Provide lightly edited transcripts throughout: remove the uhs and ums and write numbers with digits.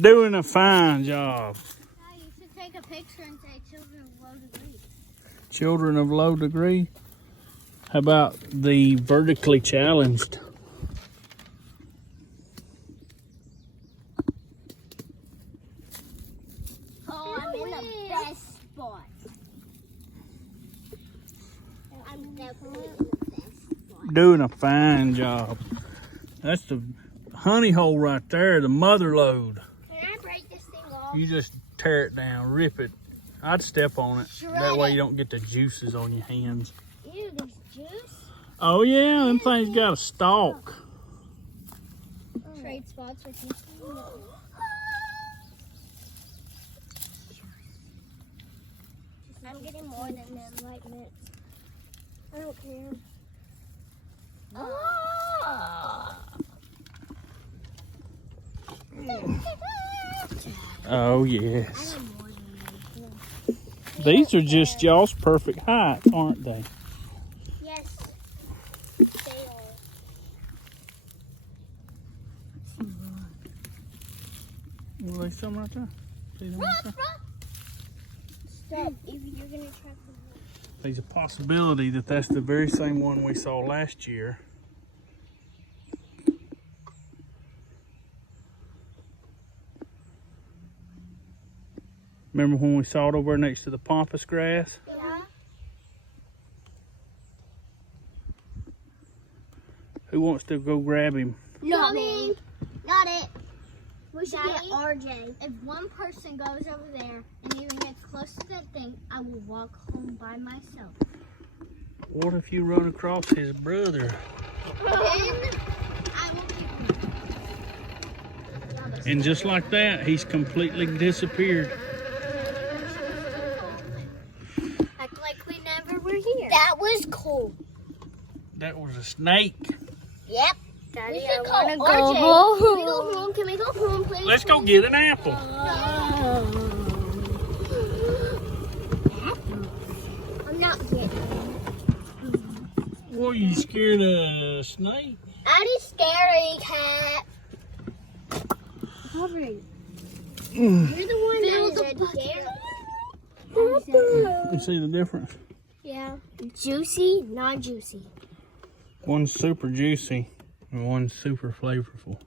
Doing a fine job. You should take a picture and say children of low degree. Children of low degree. How about the vertically challenged? Oh, I'm in the best spot. I'm definitely in the best spot. Doing a fine job. That's the honey hole right there, the mother load. Can I break this thing off? You just tear it down, rip it. I'd step on it. That way you don't get the juices on your hands. Ew, there's juice? Oh yeah, them things got a stalk. Trade spots with you. I'm getting more than them, like mints. I don't care. Oh yes. These are just y'all's perfect heights, aren't they? Yes, they are. Well, there's some right there. See them right there? Stop, you're gonna try to. There's a possibility that that's the very same one we saw last year. Remember when we saw it over next to the pampas grass? Yeah. Who wants to go grab him? Not me. Not it. We should get RJ. If one person goes over there and even gets close to that thing, I will walk home by myself. What if you run across his brother? Then I will keep him. And just like that, he's completely disappeared. Act like we never were here. That was cool. That was a snake. Yep. Daddy, I want to go home. Can we go home? Can we go home, please? Let's go get an apple. I'm not getting it. What, are you scared of a snake? Daddy's scary cat. Hovering. Mm. You're the one that is scared. You see the difference? Yeah. Juicy, not juicy. One's super juicy and one's super flavorful.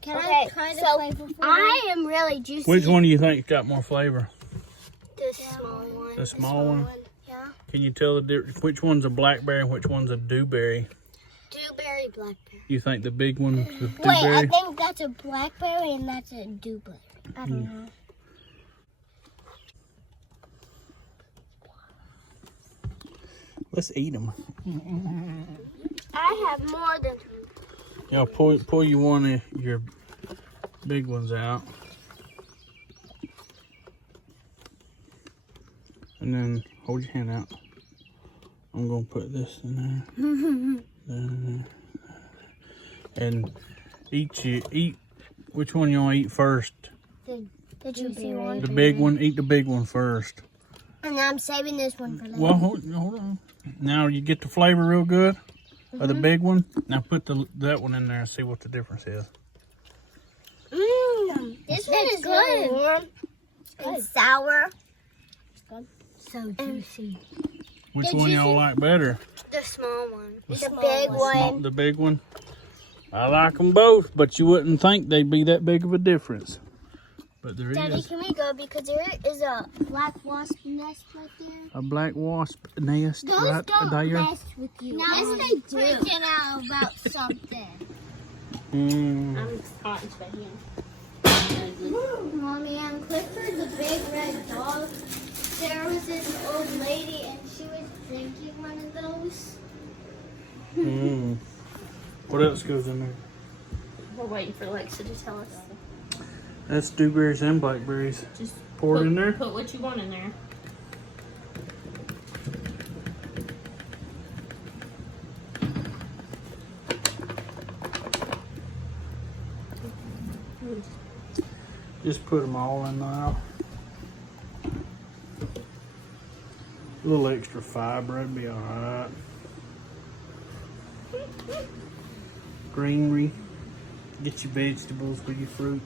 Can I try the flavorful? I am really juicy. Which one do you think got more flavor? The small one. The small one? Yeah. Can you tell the difference? Which one's a blackberry and which one's a dewberry? Dewberry, blackberry. You think the big one's the dewberry? Wait, I think that's a blackberry and that's a dewberry. I don't know. Let's eat them. I have more than two. Y'all pull you one of your big ones out. And then hold your hand out. I'm gonna put this in there. And eat. Which one you want to eat first? The juicy one. The big one. Eat the big one first. And I'm saving this one for later. Well, hold on. Now you get the flavor real good of the big one. Now put that one in there and see what the difference is. This one is good. Warm and sour. It's good. So juicy. Which one y'all like better? The small one. The big one. The big one. I like them both, but you wouldn't think they'd be that big of a difference. But there Daddy, is. can we go? Because there is a black wasp nest right there. A black wasp nest Those right don't there. mess with you. Yes, they do. Freaking out about something. Mm. I'm hot and sweaty. Mommy and Clifford, the big red dog. There was this old lady and she was drinking one of those. Mm. What else goes in there? We're waiting for Alexa to tell us. That's dewberries and blackberries. Just pour it in there. Put what you want in there. Just put them all in there. A little extra fiber, that'd be alright. Greenery. Get your vegetables with your fruit.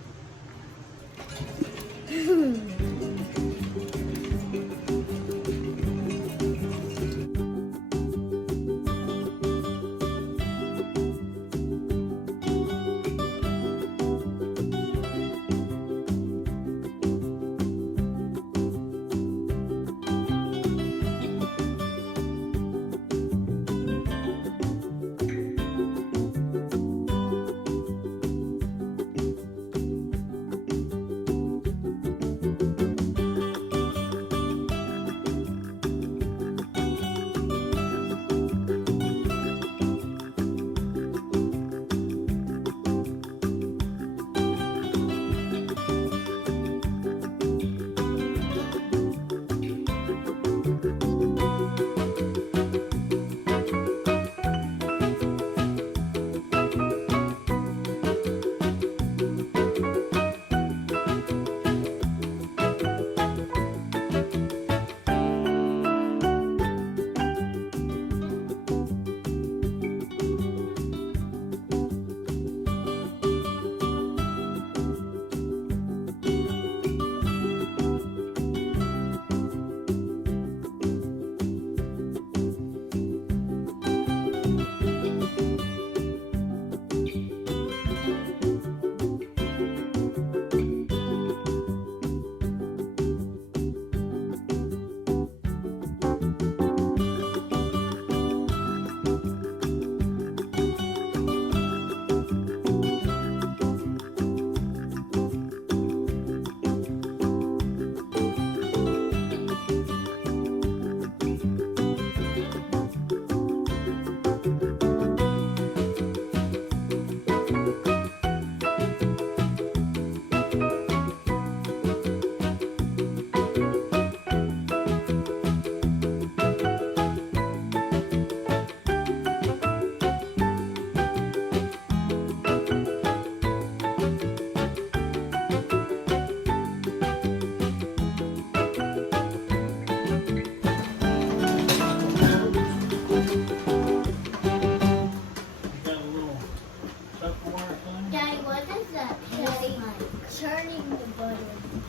Churning the butter.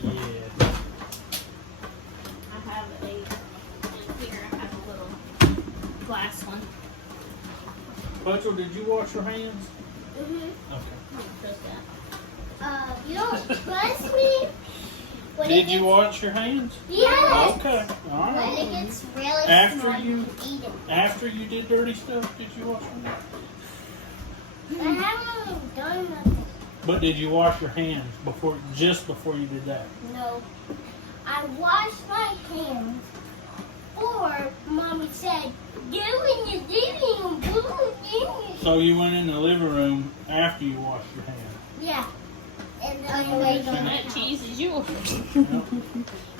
Yeah. I have in here, I have a little glass one. Butchel, did you wash your hands? Mm-hmm. Okay. You don't trust me? Did you wash your hands? Yes. Okay. All When right. it gets really After small, you- eat it. After you did dirty stuff, did you wash your hands? I haven't even done nothing. But did you wash your hands just before you did that? No. I washed my hands. Or Mommy said, go in the living room. Go in So you went in the living room after you washed your hands. Yeah. And then I laid on And the that couch. cheese is yours. Yep.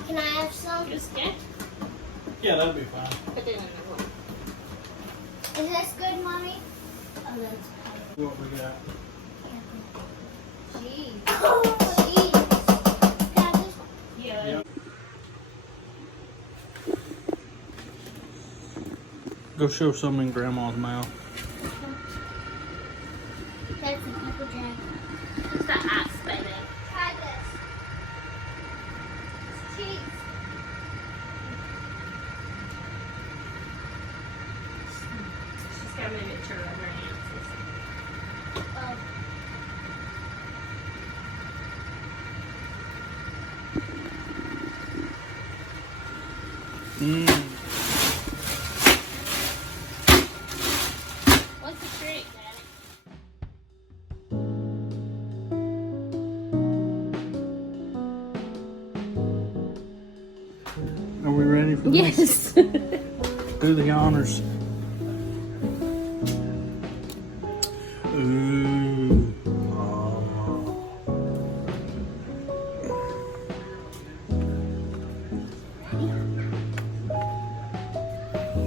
Can I have some? Just get. Yeah, that'd be fine. Put it in the room. Is this good, Mommy? Oh, that's What we got? cheese. Cheese. Can I have this? Yeah. Yep. Go show some in Grandma's mouth. That's a pepper jack. It's the ass baby. Try this. It's cheese. She's got to move it to her other hands. Oh. What's the trick, Daddy? Are we ready for this? Yes. Do the honors. Ooh. Oh.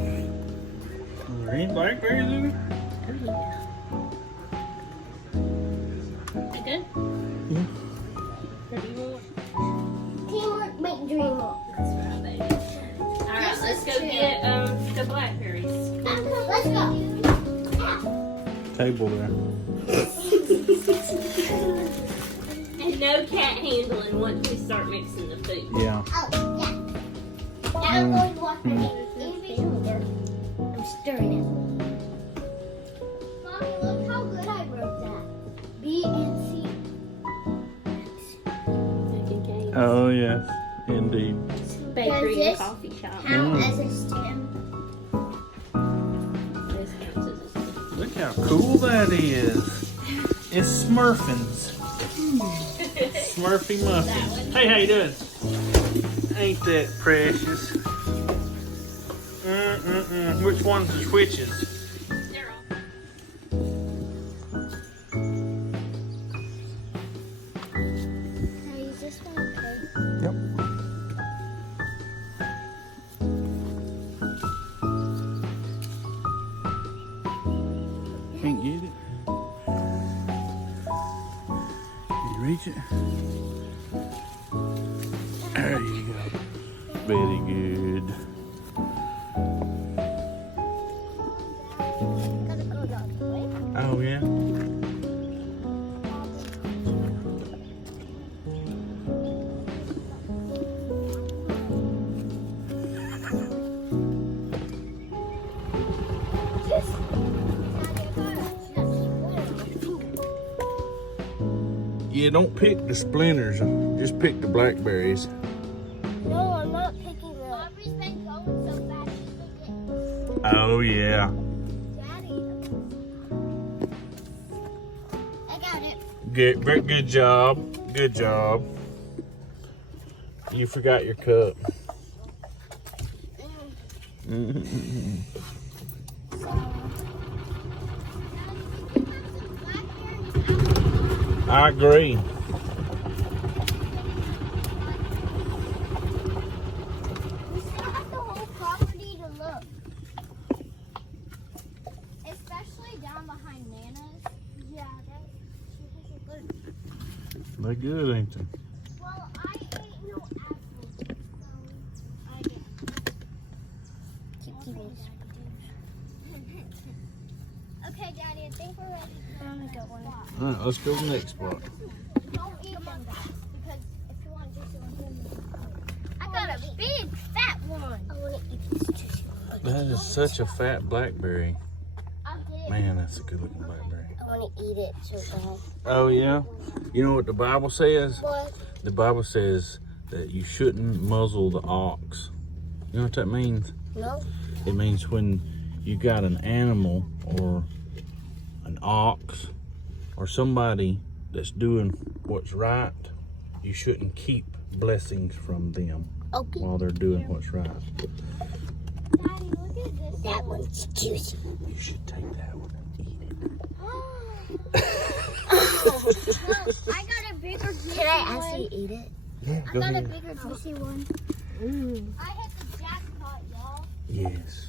Are there any blackberries in it? You good? Yeah. Ready, Will? Teamwork make dream work. That's right, baby. All right, let's go get the blackberries. Let's go. Table there. And no cat handling once we start mixing the food. Yeah. Oh, yeah. Now I'm going to wash my hands. I'm stirring it. Mommy, look how good I wrote that. B and C. Oh yes, indeed. Bakery Does and this coffee shop. count as a stem? This counts as a stem. Look how cool that is. It's Smurfins. Smurfy muffins. Hey, how you doing? Ain't that precious? Which one's the switches? They're all. Can I use this one? Okay. Yep. Can't get it. Can you reach it? There you go. Very good. Gotta go the other way. Oh yeah. Yeah, don't pick the splinters. Just pick the blackberries. No, I'm not picking them. Aubrey's been going so fast she's been getting. Oh yeah. Daddy. I got it. Good job. Good job. You forgot your cup. I agree. We still have the whole property to look. Especially down behind Nana's. Yeah, she has a good. They're good, ain't they? Well, I ate no apples, so I didn't. Keep keeping. Okay, Daddy, I think we're ready. I'm gonna go one. All right, let's go to the next spot. Don't eat them, guys, because if you want juicy ones, I got a big fat one. I want to eat this juicy one. That is such a fat blackberry. I'll get it. Man, that's a good looking blackberry. I want to eat it so bad. Oh yeah? You know what the Bible says? What? The Bible says that you shouldn't muzzle the ox. You know what that means? No. It means when you got an animal or an ox or somebody that's doing what's right, you shouldn't keep blessings from them Okay. while they're doing what's right. Daddy, look at this. That one's juicy. You should take that one and eat it. I got a bigger juicy one. Can I actually eat it? Yeah, I go got a ahead. bigger juicy one. I hit the jackpot, y'all. Yes.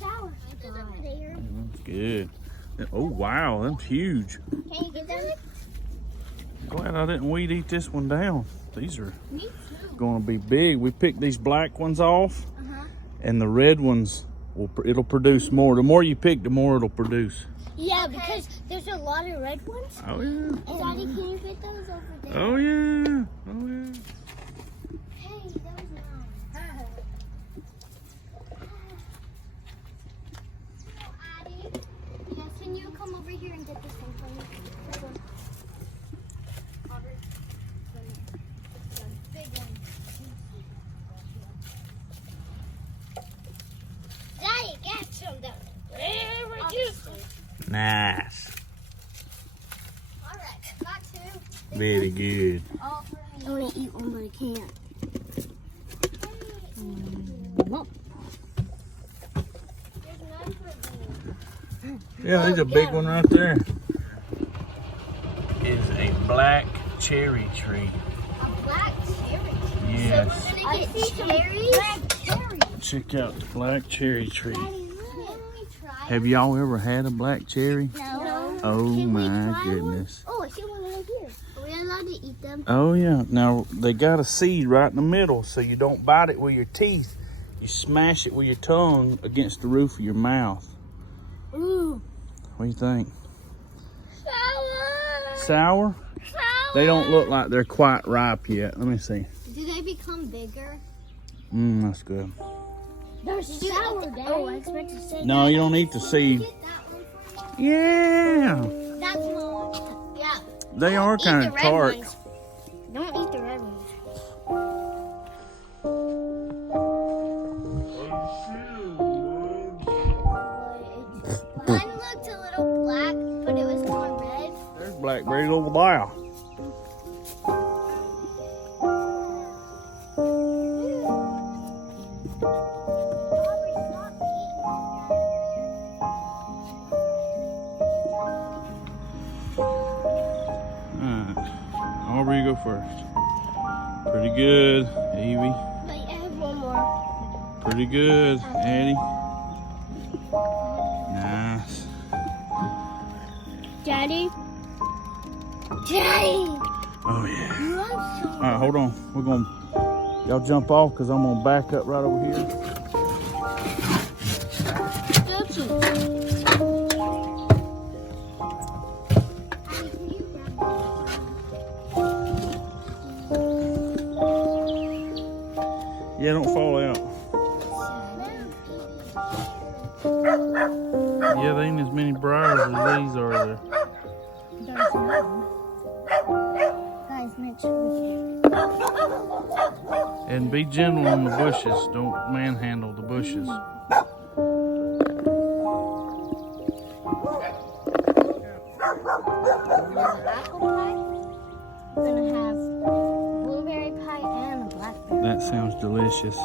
Sour. There. Good. Oh wow, that's huge. Can you get them? Glad I didn't weed eat this one down. These are Me too. going to be big. We picked these black ones off, and the red ones it'll produce more. The more you pick, the more it'll produce. Yeah, because there's a lot of red ones. Oh yeah. Daddy, can you get those over there? Oh yeah. Oh yeah. Hey, that was mine. Addie, yeah, can you come over here and get this thing for me? This one. Big one. Daddy, get some though. Nice. All right, got two. Very good. All for me. I want to eat one, but I can't. There's none for me. Yeah, there's a big one right there. It's a black cherry tree. A black cherry. Yes. So we're gonna get cherries. Black cherries. Check out the black cherry tree. Daddy, can we try? Have y'all ever had a black cherry? No. Oh Can we my try goodness. One? Oh, I see one right here. Are we allowed to eat them? Oh yeah. Now they got a seed right in the middle, so you don't bite it with your teeth. You smash it with your tongue against the roof of your mouth. Ooh. What do you think? Sour. Sour? Sour. They don't look like they're quite ripe yet. Let me see. Do they become bigger? That's good. They're sour, Daddy. Oh, I expect to say No, you don't eat the seed. Get that one for Yeah. me. That's mine. Yeah. They are kind of tart. Don't eat the red ones. Mine looked a little black, but it was more red. There's blackberries over there. Aubrey, you go first. Pretty good, Evie. Wait, I have one more. Pretty good, Eddie. Nice. Daddy? Daddy! Oh yeah. You are so... All right, hold on. We're gonna, y'all jump off because I'm gonna back up right over here. That's it. Yeah, don't fall out. Yeah, there ain't as many briars as these are there. There's none. Guys, make sure we And be gentle on the bushes. Don't manhandle the bushes. apple pie. We're gonna have blueberry pie and a blackberry. That sounds delicious.